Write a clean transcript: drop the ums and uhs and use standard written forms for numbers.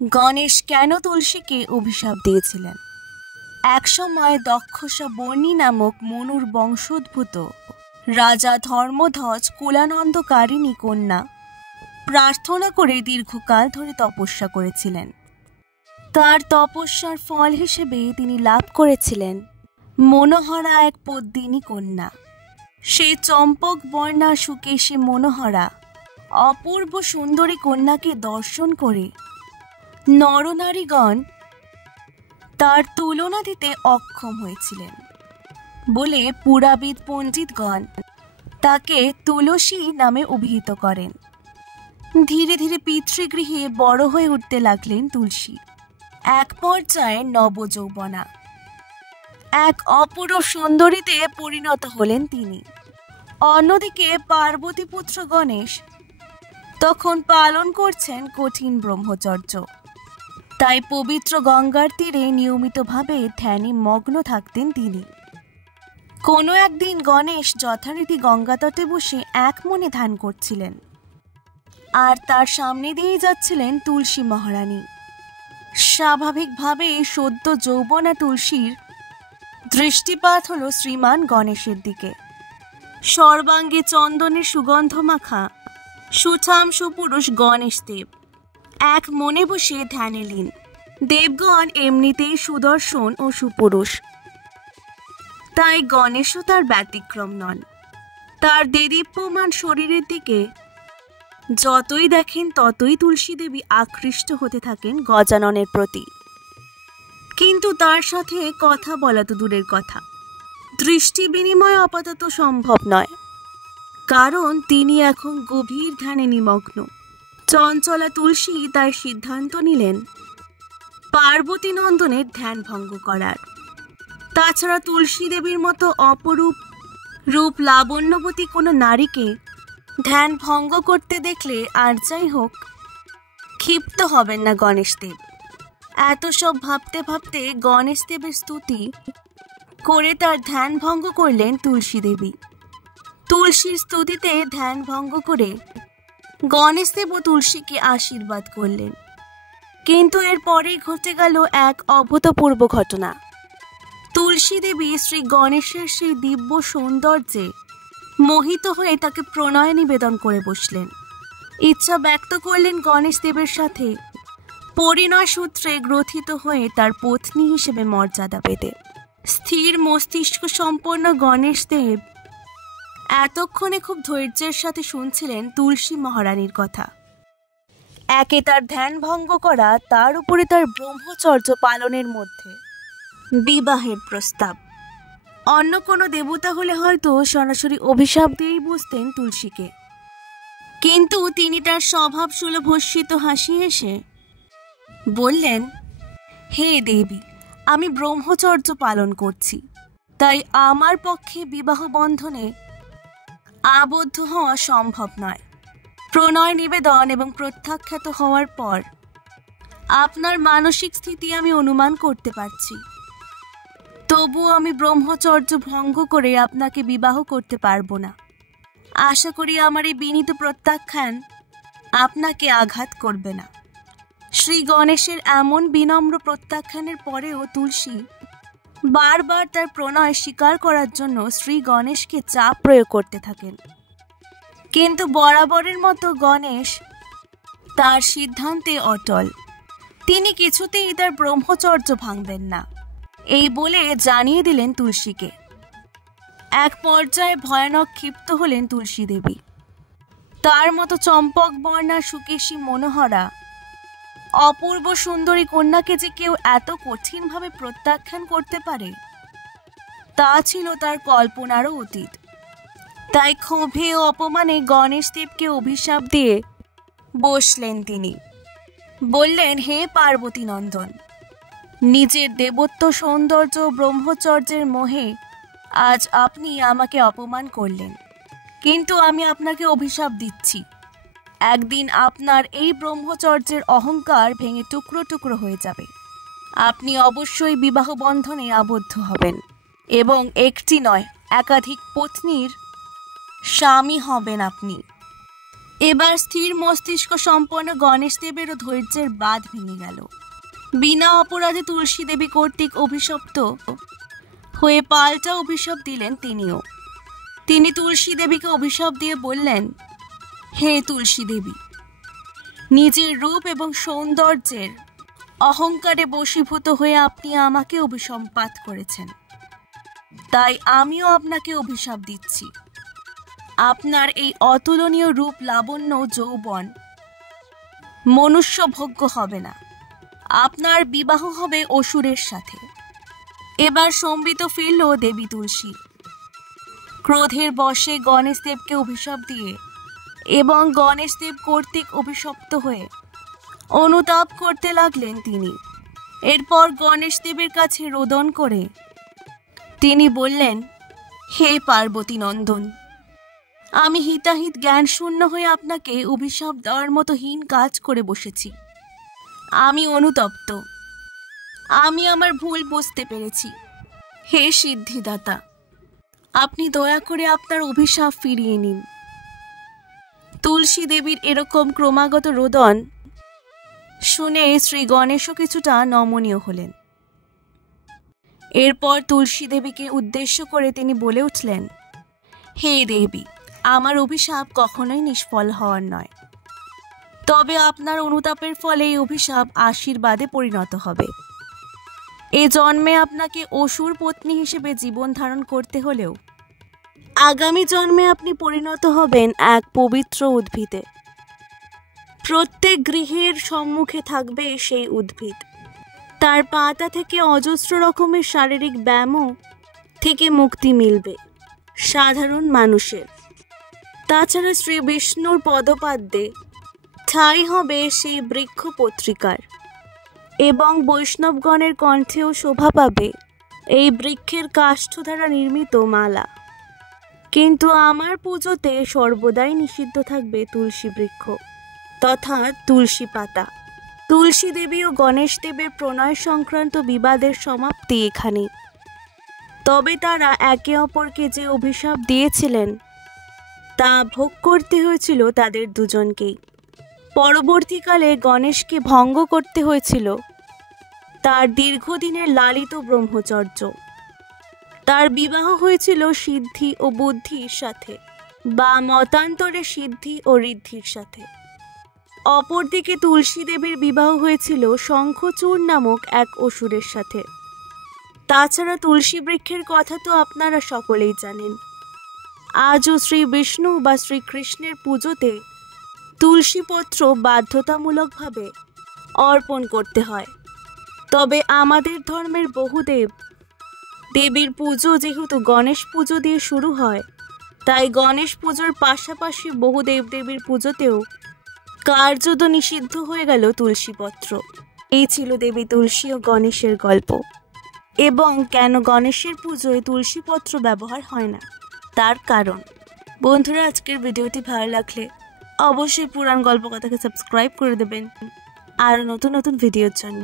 গণেশ কেন তুলসীকে অভিশাপ দিয়েছিলেন? একসময় দক্ষসা বর্ণী নামক মনুর বংশোদ্ভূত রাজা ধর্মধ্বজ কুলানন্দকারিণী কন্যা প্রার্থনা করে দীর্ঘকাল ধরে তপস্যা করেছিলেন। তার তপস্যার ফল হিসেবে তিনি লাভ করেছিলেন মনোহরা এক পদ্মিনী কন্যা। সেই চম্পক বর্ণা সুকেশী মনোহরা অপূর্ব সুন্দরী কন্যাকে দর্শন করে নরনারীগণ তার তুলনা দিতে অক্ষম হয়েছিলেন বলে পুরাবিদ পণ্ডিতগণ তাকে তুলসী নামে অভিহিত করেন। ধীরে ধীরে পিতৃগৃহে বড় হয়ে উঠতে লাগলেন তুলসী। এক পর্যায়ে নবযৌবনা এক অপূর্ব সুন্দরীতে পরিণত হলেন তিনি। অন্যদিকে পার্বতীপুত্র গণেশ তখন পালন করছেন কঠিন ব্রহ্মচর্য। তাই পবিত্র গঙ্গার তীরে নিয়মিতভাবে ধ্যানে মগ্ন থাকতেন তিনি। কোনো একদিন গণেশ যথারীতি গঙ্গা তটে বসে এক মনে ধ্যান করছিলেন, আর তার সামনে দিয়েই যাচ্ছিলেন তুলসী মহারানী। স্বাভাবিকভাবেই সদ্য যৌবনা তুলসীর দৃষ্টিপাত হল শ্রীমান গণেশের দিকে। সর্বাঙ্গে চন্দনের সুগন্ধ মাখা সুঠাম সুপুরুষ গণেশ দেব এক মনে বসে ধ্যানে লীন। দেবগণ এমনিতেই সুদর্শন ও সুপুরুষ, তাই গণেশও তার ব্যতিক্রম নন। তার দেদীপ্যমান শরীরের দিকে যতই দেখেন ততই তুলসী দেবী আকৃষ্ট হতে থাকেন গজাননের প্রতি। কিন্তু তার সাথে কথা বলা তো দূরের কথা, দৃষ্টি বিনিময় আপাতত সম্ভব নয়, কারণ তিনি এখন গভীর ধ্যানে নিমগ্ন। চঞ্চলা তুলসী তার সিদ্ধান্ত নিলেন পার্বতী নন্দনের ধ্যান ভঙ্গ করার। তাছাড়া তুলসী দেবীর মতো অপরূপ রূপ লাবণ্যবতী কোনো নারীকে ধ্যান ভঙ্গ করতে দেখলে আর যাই হোক ক্ষিপ্ত হবেন না গণেশ দেব। এত সব ভাবতে ভাবতে গণেশ দেবের স্তুতি করে তার ধ্যান ভঙ্গ করলেন তুলসী দেবী। তুলসীর স্তুতিতে ধ্যান ভঙ্গ করে গণেশ দেব তুলসীকে আশীর্বাদ করলেন। কিন্তু এর পরেই ঘটে গেল এক অভূতপূর্ব ঘটনা। তুলসী দেবী শ্রী গণেশের সেই দিব্য সৌন্দর্যে মোহিত হয়ে তাকে প্রণয় নিবেদন করে বসলেন। ইচ্ছা ব্যক্ত করলেন গণেশ দেবের সাথে পরিণয় সূত্রে গ্রথিত হয়ে তার পত্নী হিসেবে মর্যাদা পেতে। স্থির মস্তিষ্ক সম্পন্ন গণেশ দেব এতক্ষণে খুব ধৈর্যের সাথে শুনছিলেন তুলসী মহারানীর কথা। একে তার ধ্যান ভঙ্গ করা, তার উপরে তার ব্রহ্মচর্য পালনের মধ্যে বিবাহের প্রস্তাব। অন্য কোনো দেবতা হলে হয়তো সরাসরি অভিশাপ দিয়েই বসতেন তুলসীকে, কিন্তু তিনি তার স্বভাব সুলভ হস্যিত হাসি হেসে বললেন, হে দেবী, আমি ব্রহ্মচর্য পালন করছি, তাই আমার পক্ষে বিবাহ বন্ধনে আবদ্ধ হওয়া সম্ভব নয়। প্রণয় নিবেদন এবং প্রত্যাখ্যাত হওয়ার পর আপনার মানসিক স্থিতি আমি অনুমান করতে পারছি। তবুও আমি ব্রহ্মচর্য ভঙ্গ করে আপনাকে বিবাহ করতে পারবো না। আশা করি আমার এই বিনীত প্রত্যাখ্যান আপনাকে আঘাত করবে না। শ্রী গণেশের এমন বিনম্র প্রত্যাখ্যানের পরেও তুলসী বারবার তার প্রণয় স্বীকার করার জন্য শ্রী গণেশকে চাপ প্রয়োগ করতে থাকেন। কিন্তু বরাবরের মতো গণেশ তার সিদ্ধান্তে অটল। তিনি কিছুতেই তার ব্রহ্মচর্য ভাঙবেন না, এই বলে জানিয়ে দিলেন তুলসীকে। এক পর্যায়ে ভয়ানক ক্ষিপ্ত হলেন তুলসী দেবী। তার মতো চম্পক বর্ণা সুকেশী মনোহরা অপূর্ব সুন্দরী কন্যাকে যে কেউ এত কঠিনভাবে প্রত্যাখ্যান করতে পারে তা ছিল তার কল্পনারও অতীত। তাই ক্ষোভে ও অপমানে গণেশ দেবকে অভিশাপ দিয়ে বসলেন তিনি। বললেন, হে পার্বতী নন্দন, নিজের দেবত্ব সৌন্দর্য ব্রহ্মচর্যের মোহে আজ আপনি আমাকে অপমান করলেন, কিন্তু আমি আপনাকে অভিশাপ দিচ্ছি, একদিন আপনার এই ব্রহ্মচর্যের অহংকার ভেঙে টুকরো টুকরো হয়ে যাবে। আপনি অবশ্যই বিবাহ বন্ধনে আবদ্ধ হবেন এবং একটি নয় একাধিক পত্নীর স্বামী হবেন আপনি। এবার স্থির মস্তিষ্ক সম্পন্ন গণেশ দেবেরও ধৈর্যের বাঁধ ভেঙে গেল। বিনা অপরাধে তুলসী দেবী কর্তৃক অভিশপ্ত হয়ে পাল্টা অভিশাপ দিলেন তিনিও। তিনি তুলসী দেবীকে অভিশাপ দিয়ে বললেন, হে তুলসী দেবী, নিজের রূপ এবং সৌন্দর্যের অহংকারে বশীভূত হয়ে আপনি আমাকে অভিসম্পাত করেছেন, তাই আমিও আপনাকে অভিশাপ দিচ্ছি। আপনার এই অতুলনীয় রূপ, লাবণ্য, যৌবন মনুষ্যভোগ্য হবে না। আপনার বিবাহ হবে অসুরের সাথে। এবার সম্বিত ফিরল দেবী তুলসী। ক্রোধের বশে গণেশ দেবকে অভিশাপ দিয়ে এবং গণেশ দেব কর্তৃক অভিশপ্ত হয়ে অনুতাপ করতে লাগলেন তিনি। এরপর গণেশ দেবের কাছে রোদন করে তিনি বললেন, হে পার্বতী নন্দন, আমি হিতাহিত জ্ঞান শূন্য হয়ে আপনাকে অভিশাপ দেওয়ার মতো হীন কাজ করে বসেছি। আমি অনুতপ্ত। আমি আমার ভুল বুঝতে পেরেছি। হে সিদ্ধিদাতা, আপনি দয়া করে আপনার অভিশাপ ফিরিয়ে নিন। তুলসী দেবীর এরকম ক্রমাগত রোদন শুনে শ্রী গণেশও কিছুটা নমনীয় হলেন। এরপর তুলসী দেবীকে উদ্দেশ্য করে তিনি বলে উঠলেন, হে দেবী, আমার অভিশাপ কখনোই নিষ্ফল হওয়ার নয়। তবে আপনার অনুতাপের ফলে এই অভিশাপ আশীর্বাদে পরিণত হবে। এ জন্মে আপনাকে অসুর পত্নী হিসেবে জীবন ধারণ করতে হলেও আগামী জন্মে আপনি পরিণত হবেন এক পবিত্র উদ্ভিদে। প্রত্যেক গৃহের সম্মুখে থাকবে সেই উদ্ভিদ। তার পাতা থেকে অজস্র রকমের শারীরিক ব্যায়ামও থেকে মুক্তি মিলবে সাধারণ মানুষের। তাছাড়া শ্রী বিষ্ণুর পদপাদ্যে ঠাঁই হবে সেই বৃক্ষ পত্রিকার এবং বৈষ্ণবগণের কণ্ঠেও শোভা পাবে এই বৃক্ষের কাষ্ঠ দ্বারা নির্মিত মালা। কিন্তু আমার পুজোতে সর্বদাই নিষিদ্ধ থাকবে তুলসী বৃক্ষ তথা তুলসী পাতা। তুলসী দেবী ও গণেশ দেবের প্রণয় সংক্রান্ত বিবাদের সমাপ্তি এখানে। তবে তারা একে অপরকে যে অভিশাপ দিয়েছিলেন তা ভোগ করতে হয়েছিল তাদের দুজনকেই। পরবর্তীকালে গণেশকে ভঙ্গ করতে হয়েছিল তার দীর্ঘদিনের লালিত ব্রহ্মচর্য। তার বিবাহ হয়েছিল সিদ্ধি ও বুদ্ধির সাথে, বা মতান্তরে সিদ্ধি ও ঋদ্ধির সাথে। অপরদিকে তুলসী দেবীর বিবাহ হয়েছিল শঙ্খচূড় নামক এক অসুরের সাথে। তাছাড়া তুলসী বৃক্ষের কথা তো আপনারা সকলেই জানেন। আজও শ্রী বিষ্ণু বা শ্রীকৃষ্ণের পুজোতে তুলসীপত্র বাধ্যতামূলকভাবে অর্পণ করতে হয়। তবে আমাদের ধর্মের বহু দেবীর পুজো যেহেতু গণেশ পুজো দিয়ে শুরু হয়, তাই গণেশ পুজোর পাশাপাশি বহু দেবদেবীর পুজোতেও কার্যত নিষিদ্ধ হয়ে গেল তুলসীপত্র। এই ছিল দেবী তুলসী ও গণেশের গল্প, এবং কেন গণেশের পুজোয় তুলসীপত্র ব্যবহার হয় না তার কারণ। বন্ধুরা, আজকের ভিডিওটি ভালো লাগলে অবশ্যই পুরাণ গল্প কথাকে সাবস্ক্রাইব করে দেবেন আর নতুন নতুন ভিডিওর জন্য।